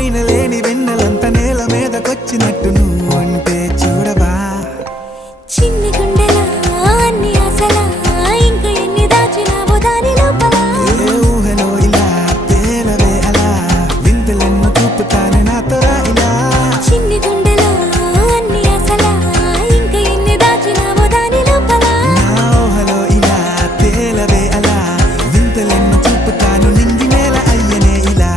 పైన లేని వెన్నెలంత నేల మీదకొచ్చినట్టు నువ్వు ఉంటే చూడవా చిన్ని గుండెలా అన్ని ఆశలా ఇంకా ఎన్ని దాచినావో దాని లోపల ఏ ఊహలో ఇలా తేలవే అలా వింతలెన్నో చూపుతానే నాతో రా ఇలా చిన్ని గుండెలో అన్ని ఆశలా ఇంకా ఎన్ని దాచినావో దాని లోపల నా ఊహలో ఇలా తేలవే అలా వింతలెన్నో చూపుతాను నింగి నేల అయ్యనే ఇలా